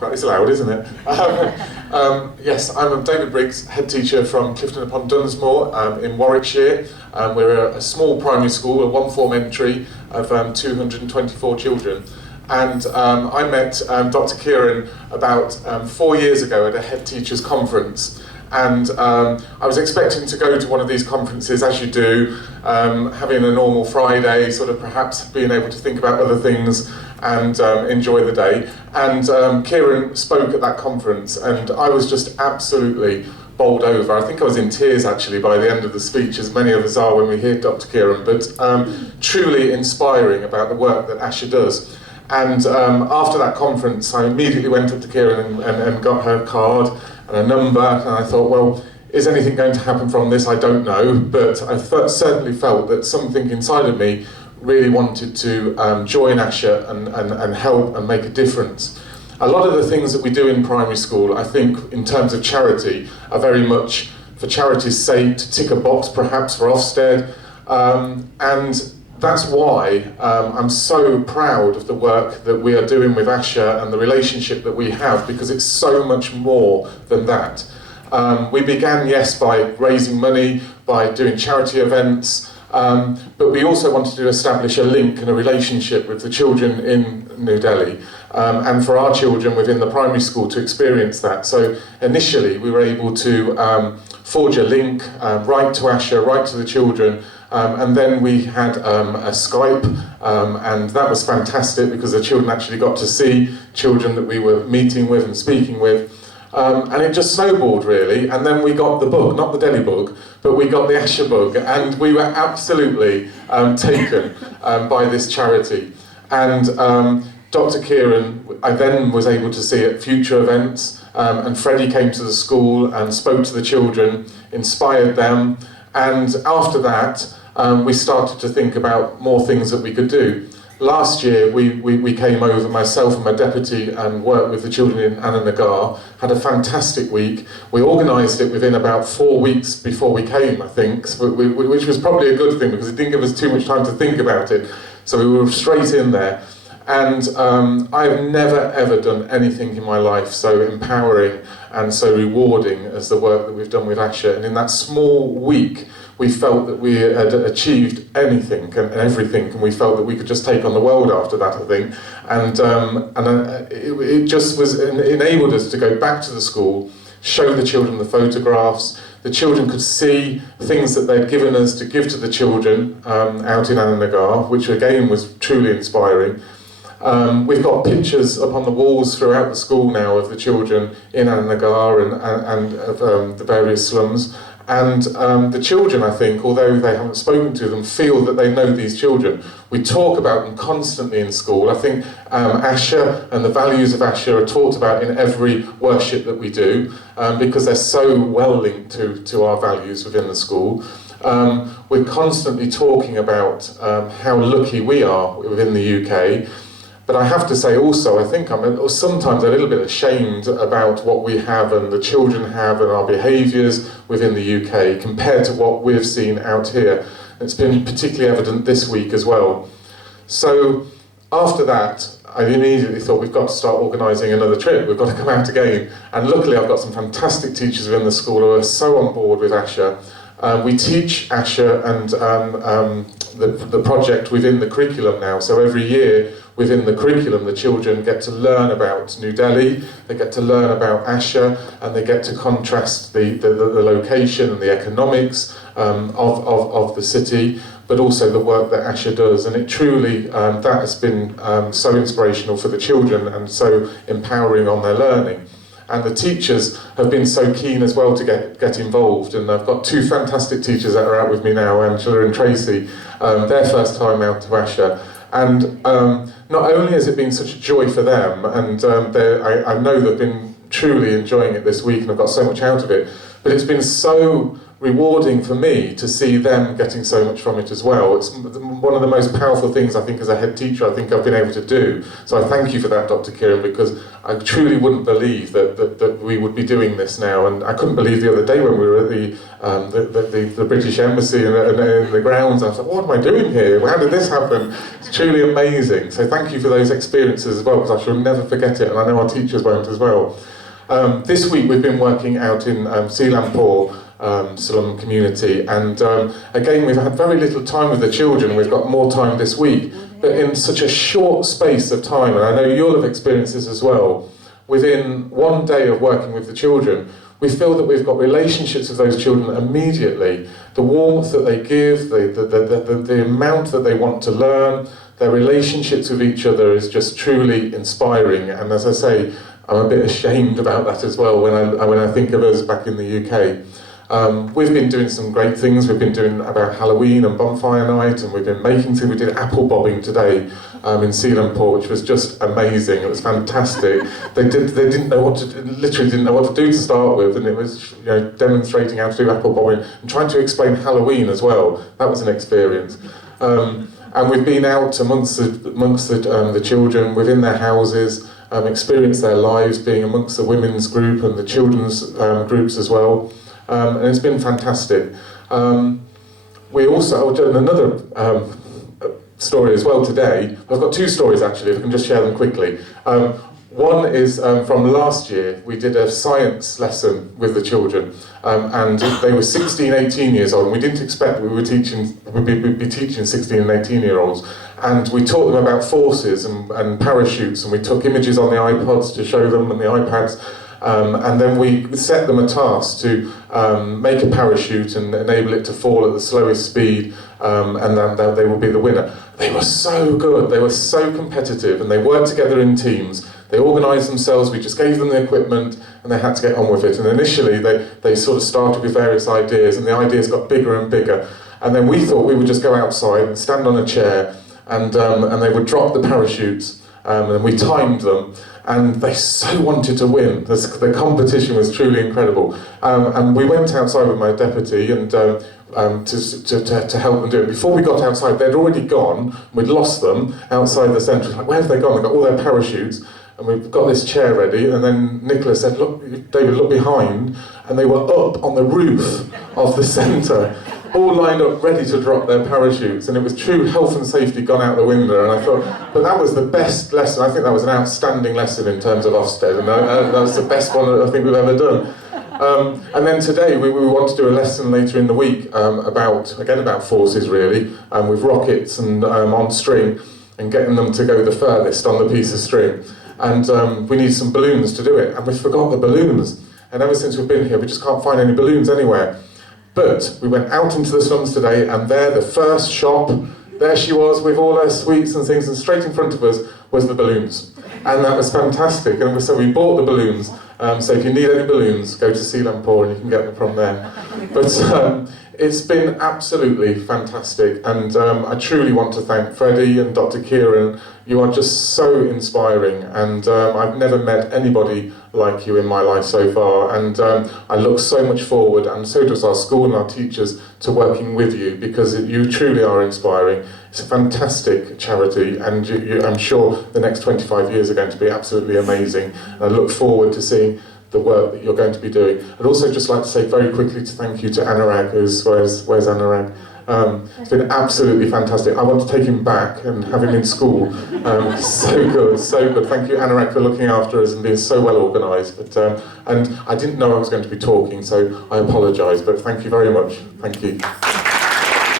It's loud, isn't it? Yes, I'm David Briggs, head teacher from Clifton-upon-Dunsmore in Warwickshire. We're a small primary school, a one-form entry of 224 children. And I met Dr Kiran about 4 years ago at a head teachers conference. And I was expecting to go to one of these conferences, as you do, having a normal Friday, sort of perhaps being able to think about other things and enjoy the day. And Kiran spoke at that conference, and I was just absolutely bowled over. I think I was in tears actually by the end of the speech, as many of us are when we hear Dr Kiran, but truly inspiring about the work that Asha does. And after that conference, I immediately went up to Kiran and got her card and a number, and I thought, well, is anything going to happen from this? I don't know, but I certainly felt that something inside of me really wanted to join Asha and help and make a difference. A lot of the things that we do in primary school, I think, in terms of charity, are very much for charity's sake, to tick a box perhaps for Ofsted, and that's why I'm so proud of the work that we are doing with Asha and the relationship that we have, because it's so much more than that. We began, yes, by raising money, by doing charity events, but we also wanted to establish a link and a relationship with the children in New Delhi, and for our children within the primary school to experience that. So initially we were able to forge a link, write to Asha, write to the children, and then we had a Skype, and that was fantastic because the children actually got to see children that we were meeting with and speaking with. And it just snowballed really, and then we got the book, not the Delhi book, but we got the Asha book, and we were absolutely taken by this charity. And Dr Kiran, I then was able to see at future events, and Freddie came to the school and spoke to the children, inspired them, and after that we started to think about more things that we could do. Last year we came over, myself and my deputy, and worked with the children in Ananagar, had a fantastic week. We organised it within about 4 weeks before we came, I think, which was probably a good thing because it didn't give us too much time to think about it. So we were straight in there. And I've never ever done anything in my life so empowering and so rewarding as the work that we've done with Asha. And in that small week, we felt that we had achieved anything and everything, and we felt that we could just take on the world after that, I think. And it just enabled us to go back to the school, show the children the photographs. The children could see things that they'd given us to give to the children out in Ananagar, which again was truly inspiring. We've got pictures up on the walls throughout the school now of the children in Ananagar and of the various slums. And the children, I think, although they haven't spoken to them, feel that they know these children. We talk about them constantly in school. I think Asha and the values of Asha are taught about in every worship that we do, because they're so well linked to our values within the school. We're constantly talking about how lucky we are within the UK. But I have to say also, I think I'm sometimes a little bit ashamed about what we have and the children have and our behaviours within the UK compared to what we've seen out here. It's been particularly evident this week as well. So after that, I immediately thought we've got to start organising another trip, we've got to come out again. And luckily I've got some fantastic teachers within the school who are so on board with Asha. We teach Asha and the project within the curriculum now, so every year within the curriculum the children get to learn about New Delhi, they get to learn about Asha, and they get to contrast the location and the economics of the city, but also the work that Asha does. And it truly, that has been so inspirational for the children and so empowering on their learning. And the teachers have been so keen as well to get involved, and I've got two fantastic teachers that are out with me now, Angela and Tracy, their first time out to Asha. And not only has it been such a joy for them, and I know they've been truly enjoying it this week and I've got so much out of it, but it's been so rewarding for me to see them getting so much from it as well. It's one of the most powerful things I think as a head teacher I think I've been able to do. So I thank you for that, Dr Kiran, because I truly wouldn't believe that we would be doing this now. And I couldn't believe the other day when we were at the British Embassy in the grounds. I thought, what am I doing here? How did this happen? It's truly amazing. So thank you for those experiences as well, because I shall never forget it, and I know our teachers won't as well. This week we've been working out in Seelampore slum community, and again we've had very little time with the children. We've got more time this week, but in such a short space of time, and I know you'll have experienced this as well, within one day of working with the children, we feel that we've got relationships with those children immediately. The warmth that they give, the amount that they want to learn, their relationships with each other is just truly inspiring. And as I say, I'm a bit ashamed about that as well when I think of us back in the UK. We've been doing some great things. We've been doing about Halloween and bonfire night, and we've been making things. We did apple bobbing today in Seelampore, which was just amazing. It was fantastic. They didn't know what to do, literally didn't know what to do to start with, and it was demonstrating how to do apple bobbing and trying to explain Halloween as well. That was an experience. And we've been out amongst the children within their houses, experienced their lives being amongst the women's group and the children's groups as well. And it's been fantastic. We also done another story as well today. I've got two stories actually, if I can just share them quickly. One is from last year. We did a science lesson with the children, and they were 16, 18 years old, and we didn't expect we'd be teaching 16 and 18-year-olds. And we taught them about forces and parachutes, and we took images on the iPods to show them and the iPads. And then we set them a task to make a parachute and enable it to fall at the slowest speed, and that they will be the winner. They were so good, they were so competitive, and they worked together in teams. They organised themselves, we just gave them the equipment, and they had to get on with it. And initially they sort of started with various ideas, and the ideas got bigger and bigger. And then we thought we would just go outside and stand on a chair, and they would drop the parachutes, and we timed them. And they so wanted to win. The competition was truly incredible. And we went outside with my deputy and to help them do it. Before we got outside, they'd already gone. We'd lost them outside the centre. Like, where have they gone? They got all their parachutes, and we've got this chair ready. And then Nicholas said, "Look, David, look behind." And they were up on the roof of the centre, all lined up, ready to drop their parachutes, and it was true health and safety gone out the window. And I thought, but that was the best lesson. I think that was an outstanding lesson in terms of Ofsted, and that was the best one I think we've ever done. And then today we want to do a lesson later in the week about forces really, with rockets and on string, and getting them to go the furthest on the piece of string. And we need some balloons to do it, and we forgot the balloons. And ever since we've been here, we just can't find any balloons anywhere. But we went out into the slums today, and there, the first shop, there she was with all her sweets and things, and straight in front of us was the balloons. And that was fantastic, and so we bought the balloons. So if you need any balloons, go to Seelampore and you can get them from there. But it's been absolutely fantastic, and I truly want to thank Freddie and Dr Kiran. You are just so inspiring, and I've never met anybody like you in my life so far, and I look so much forward, and so does our school and our teachers, to working with you, because you truly are inspiring. It's a fantastic charity, and I'm sure the next 25 years are going to be absolutely amazing, and I look forward to seeing the work that you're going to be doing. I'd also just like to say very quickly to thank you to Anurag, where's Anurag? It's been absolutely fantastic. I want to take him back and have him in school. So good, so good. Thank you, Anurag, for looking after us and being so well organised. And I didn't know I was going to be talking, so I apologise, but thank you very much. Thank you.